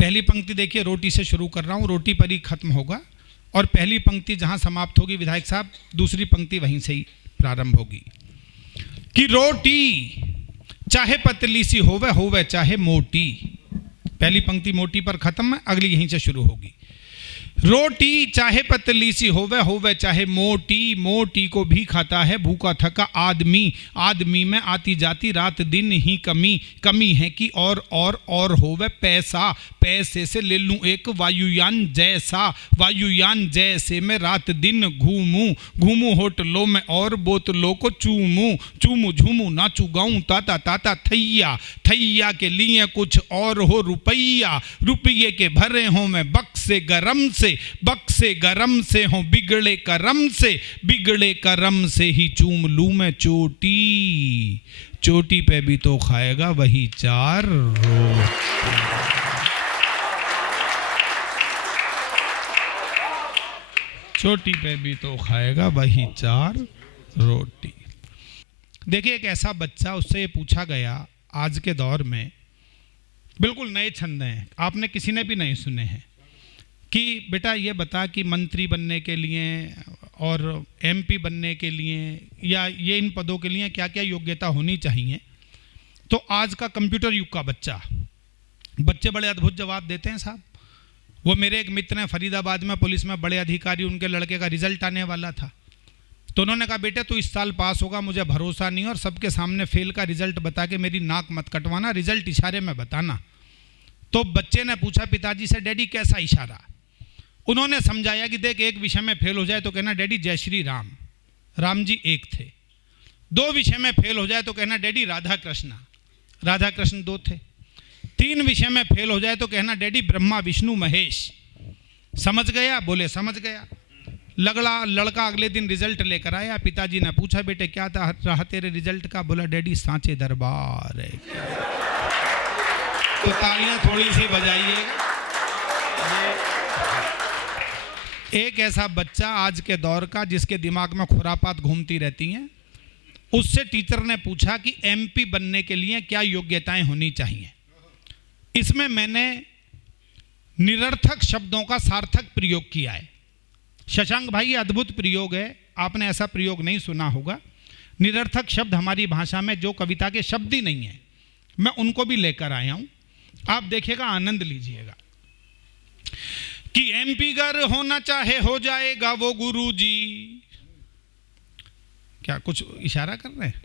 पहली पंक्ति देखिए, रोटी से शुरू कर रहा हूँ, रोटी पर ही खत्म होगा, और पहली पंक्ति जहाँ समाप्त होगी विधायक साहब, दूसरी पंक्ति वहीं से ही प्रारंभ होगी कि रोटी चाहे पतली सी होवे चाहे मोटी। पहली पंक्ति मोटी पर खत्म है, अगली यहीं से शुरू होगी। रोटी चाहे पतली सी होवे चाहे मोटी, मोटी को भी खाता है भूखा थका आदमी। आदमी में आती जाती रात दिन ही कमी, कमी है कि और होवे पैसा। पैसे से ले लूं एक वायुयान जैसा, वायुयान जैसे मैं रात दिन घूमूं। घूमूं होटलों में और बोतलों को चूमूं। चूमूं झूमूं नाचूं गाऊं ताता ताता थैया। थैया के लिए कुछ और हो रुपया, रुपये के भरे हों मैं बक्से गरम से, बक्से गरम से हो बिगड़े करम से, बिगड़े करम से ही चूम लूं मैं चोटी। चोटी पे भी तो खाएगा वही 4 रोटी। चोटी पे भी तो खाएगा वही 4 रोटी। देखिए, एक ऐसा बच्चा, उससे ये पूछा गया आज के दौर में, बिल्कुल नए छंद हैं, आपने किसी ने भी नहीं सुने हैं, कि बेटा ये बता कि मंत्री बनने के लिए और एमपी बनने के लिए या ये इन पदों के लिए क्या क्या योग्यता होनी चाहिए। तो आज का कंप्यूटर युग का बच्चे बड़े अद्भुत जवाब देते हैं साहब। वो मेरे एक मित्र हैं फरीदाबाद में पुलिस में बड़े अधिकारी, उनके लड़के का रिजल्ट आने वाला था, तो उन्होंने कहा बेटे तू इस साल पास होगा, मुझे भरोसा नहीं, और सबके सामने फेल का रिजल्ट बता के मेरी नाक मत कटवाना, रिजल्ट इशारे में बताना। तो बच्चे ने पूछा पिताजी से, डैडी कैसा इशारा? उन्होंने समझाया कि देख, एक विषय में फेल हो जाए तो कहना डैडी जय श्री राम, राम जी एक थे। 2 विषय में फेल हो जाए तो कहना डैडी राधा कृष्ण, राधा कृष्ण 2 थे। 3 विषय में फेल हो जाए तो कहना डैडी ब्रह्मा विष्णु महेश। समझ गया? बोले समझ गया। लड़का अगले दिन रिजल्ट लेकर आया, पिताजी ने पूछा बेटे क्या था रहा तेरे रिजल्ट का? बोला डैडी सांचे दरबार है। तो तालियां थोड़ी सी बजाइए। एक ऐसा बच्चा आज के दौर का जिसके दिमाग में खुरापात घूमती रहती हैं, उससे टीचर ने पूछा कि एमपी बनने के लिए क्या योग्यताएं होनी चाहिए। इसमें मैंने निरर्थक शब्दों का सार्थक प्रयोग किया है। शशांक भाई, ये अद्भुत प्रयोग है, आपने ऐसा प्रयोग नहीं सुना होगा। निरर्थक शब्द हमारी भाषा में जो कविता के शब्द ही नहीं है, मैं उनको भी लेकर आया हूं, आप देखिएगा, आनंद लीजिएगा। कि एमपी गर होना चाहे हो जाएगा वो गुरुजी। क्या कुछ इशारा कर रहे हैं?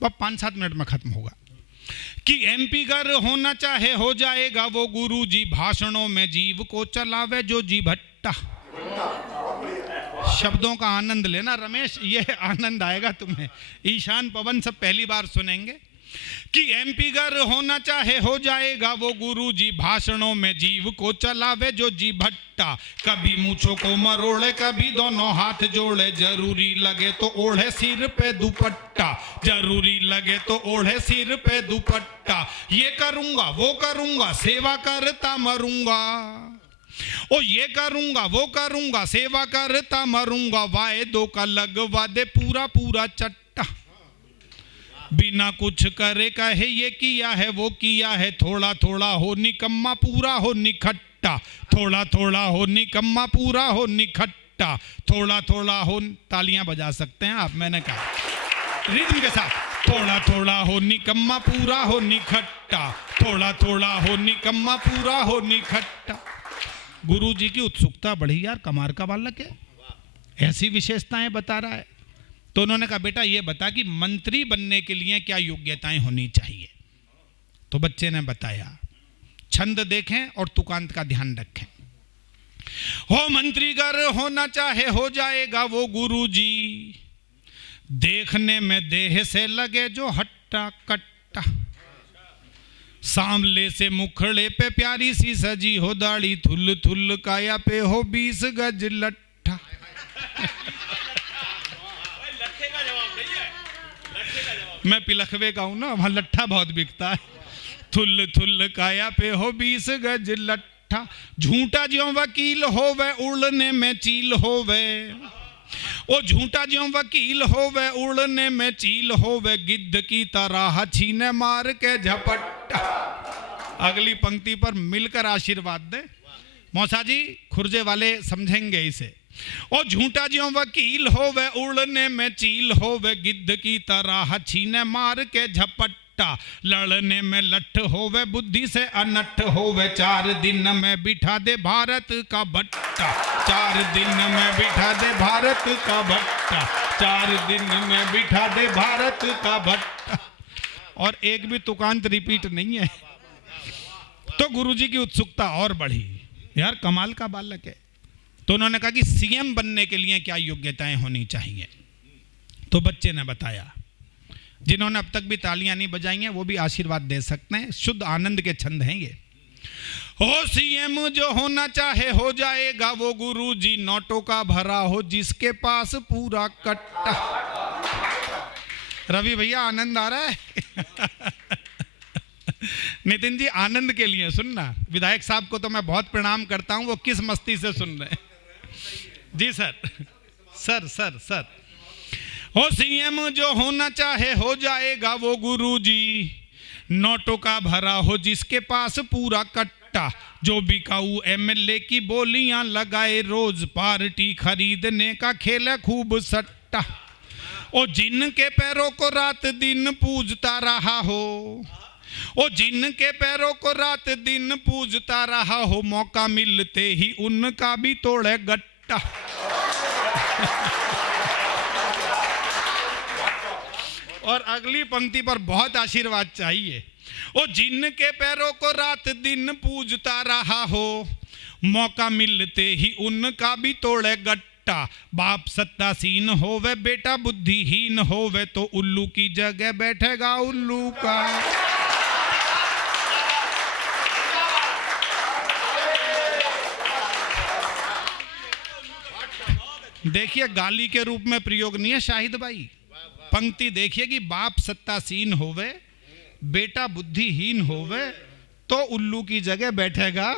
5-7 मिनट में खत्म होगा। कि एमपी गर होना चाहे हो जाएगा वो गुरुजी, भाषणों में जीव को चलावे जो जी भट्टा। शब्दों का आनंद लेना रमेश, ये आनंद आएगा तुम्हें। ईशान पवन सब पहली बार सुनेंगे। कि एमपी गर होना चाहे हो जाएगा वो गुरुजी, भाषणों में जीव को चलावे जो जी भट्टा। कभी मूंछों को मरोड़े कभी दोनों हाथ जोड़े, जरूरी लगे तो ओढ़े सिर पे दुपट्टा, जरूरी लगे तो ओढ़े सिर पे दुपट्टा। ये करूंगा वो करूंगा सेवा करता मरूंगा, ओ ये करूंगा वो करूंगा सेवा करता मरूंगा। वायदों का लगवा दे पूरा पूरा चट्टा, बिना कुछ करे कहे ये किया है वो किया है। थोड़ा थोड़ा हो निकम्मा पूरा हो निखट्टा, थोड़ा थोड़ा हो निकम्मा पूरा हो निखट्टा। थोड़ा थोड़ा हो, तालियां बजा सकते हैं आप, मैंने कहा रिदम के साथ। थोड़ा थोड़ा हो निकम्मा पूरा हो निखट्टा, थोड़ा थोड़ा हो निकम्मा पूरा हो निखट्टा। गुरु जी की उत्सुकता बढ़ी यार, कमार का बालक है, ऐसी विशेषताएं बता रहा है। तो उन्होंने कहा बेटा ये बता कि मंत्री बनने के लिए क्या योग्यताएं होनी चाहिए। तो बच्चे ने बताया, छंद देखें और तुकांत का ध्यान रखें। हो मंत्री गर होना चाहे हो जाएगा वो गुरुजी, देखने में देह से लगे जो हट्टा कट्टा। सांवले से मुखड़े पे प्यारी सी सजी हो दाढ़ी, थुल थुल काया पे हो 20 गज लट्ठा। मैं पिलखवे का हूं ना, वहां लट्ठा बहुत बिकता है। थुल थुल काया पे हो 20 गज लट्ठा, झूठा ज्यों वकील होवे उड़ने में चील होवे। ओ झूठा ज्यों वकील होवे उड़ने में चील होवे, गिद्ध की तरह छीने मार के झपट्टा। अगली पंक्ति पर मिलकर आशीर्वाद दे। मौसा जी खुर्जे वाले समझेंगे इसे। ओ झूठा ज्यों वकील होवे, उड़ने में चील होवे, गिद्ध की तरह छीने मार के झपट्टा, लड़ने में लठ होवे, बुद्धि से अनठ होवे, 4 दिन में बिठा दे भारत का भट्टा, 4 दिन में बिठा दे भारत का भट्टा, 4 दिन में बिठा दे भारत का भट्टा। और एक भी तुकांत रिपीट नहीं है। तो गुरुजी की उत्सुकता और बढ़ी, यार कमाल का बालक है। तो उन्होंने कहा कि सीएम बनने के लिए क्या योग्यताएं होनी चाहिए। तो बच्चे ने बताया, जिन्होंने अब तक भी तालियां नहीं बजाई हैं वो भी आशीर्वाद दे सकते हैं, शुद्ध आनंद के छंद हैं ये। हो सीएम जो होना चाहे हो जाएगा वो गुरुजी, नोटों का भरा हो जिसके पास पूरा कट्टा। रवि भैया आनंद आ रहा है? नितिन जी आनंद के लिए सुनना। विधायक साहब को तो मैं बहुत प्रणाम करता हूं, वो किस मस्ती से सुन रहे हैं। जी सर सर सर सर। हो सीएम जो होना चाहे हो जाएगा वो गुरुजी, नोटों का भरा हो जिसके पास पूरा कट्टा, जो बिकाऊ एमएलए की बोलियां लगाए रोज, पार्टी खरीदने का खेल खूब सट्टा। ओ जिनके पैरों को रात दिन पूजता रहा हो, ओ जिनके पैरों को रात दिन पूजता रहा हो, मौका मिलते ही उनका भी तोड़े गट्टा। और अगली पंक्ति पर बहुत आशीर्वाद चाहिए। ओ जिनके पैरों को रात दिन पूजता रहा हो, मौका मिलते ही उनका भी तोड़े गट्टा। बाप सत्तासीन होवे, बेटा बुद्धिहीन होवे, तो उल्लू की जगह बैठेगा उल्लू का। देखिए गाली के रूप में प्रयोग नहीं है शाहिद भाई। पंक्ति देखिए कि बाप सत्तासीन होवे, बेटा बुद्धिहीन होवे, तो उल्लू की जगह बैठेगा।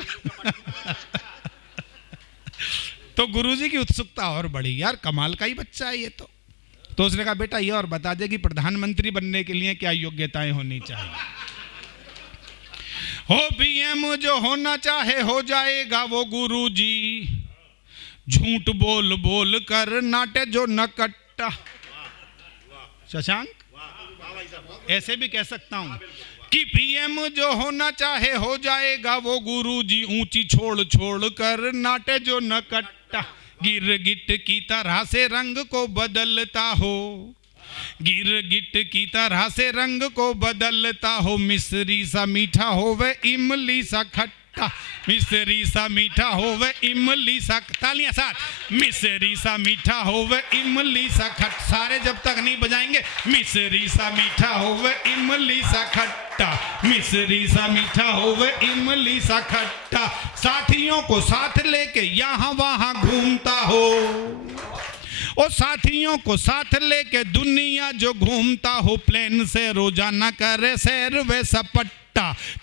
तो गुरुजी की उत्सुकता और बढ़ी, यार कमाल का ही बच्चा है ये तो उसने कहा बेटा ये और बता दे कि प्रधानमंत्री बनने के लिए क्या योग्यताएं होनी चाहिए। हो पीएम जो होना चाहे हो जाएगा वो गुरुजी, झूठ बोल बोल कर नाटे जो नकट्टा। शशांक ऐसे भी कह सकता हूं कि पीएम जो होना चाहे हो जाएगा वो गुरुजी, ऊंची छोड़ छोड़ कर नाटे जो नकट्टा। गिरगिट की तरह से रंग को बदलता हो, गिरगिट की तरह से रंग को बदलता हो, मिश्री सा मीठा होवे इमली सा खट्टा, मिश्री सा मीठा होवे इमली सा। तालियां साथ, मिश्री सा मीठा होवे इमली सा खट। सारे जब तक नहीं बजाएंगे, मिश्री सा मीठा होवे इमली सा खट्टा, मिश्री सा मीठा होवे इमली सा खट्टा। साथियों को साथ लेके यहाँ वहां घूमता हो, और साथियों को साथ लेके दुनिया जो घूमता हो, प्लेन से रोजाना करे सैर वैसा पट्टा।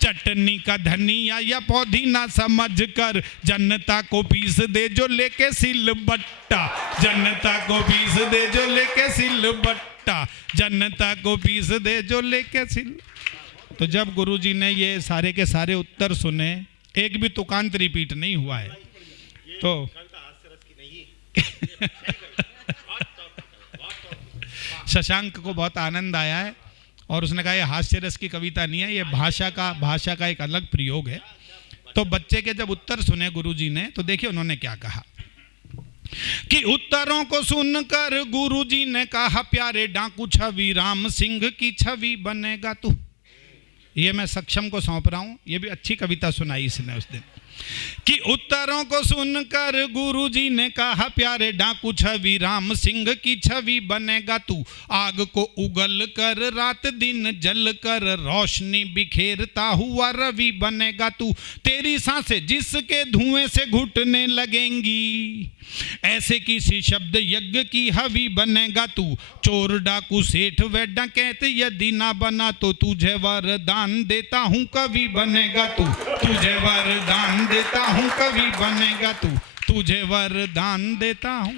चटनी का धनिया या पौधीना समझ कर जनता को पीस दे जो लेके सिलबट्टा, जनता को पीस दे जो लेके सिलबट्टा, जनता को पीस दे जो लेके सिल। तो जब गुरुजी ने ये सारे के सारे उत्तर सुने, एक भी तुकांत रिपीट नहीं हुआ है, तो शशांक को बहुत आनंद आया है और उसने कहा ये हास्य रस की कविता नहीं है, ये भाषा का एक अलग प्रयोग है। तो बच्चे के जब उत्तर सुने गुरुजी ने, तो देखिए उन्होंने क्या कहा कि उत्तरों को सुनकर गुरुजी ने कहा, प्यारे डाकू छवि राम सिंह की छवि बनेगा तू। ये मैं सक्षम को सौंप रहा हूं, ये भी अच्छी कविता सुनाई इसने उस दिन। कि उत्तरों को सुनकर गुरुजी ने कहा, प्यारे डाकू छवि राम सिंह की छवि बनेगा तू। आग को उगल कर रात दिन जल कर रोशनी बिखेरता हुआ रवि बनेगा तू। तेरी सांसें जिसके धुएं से घुटने लगेंगी, ऐसे किसी शब्द यज्ञ की हवि बनेगा तू। चोर डाकू सेठ व डकैत यदि ना बना तो तुझे वरदान देता हूँ कवि बनेगा तू। तुझे वरदान देता हूँ कवि बनेगा तू, तुझे वरदान देता हूँ।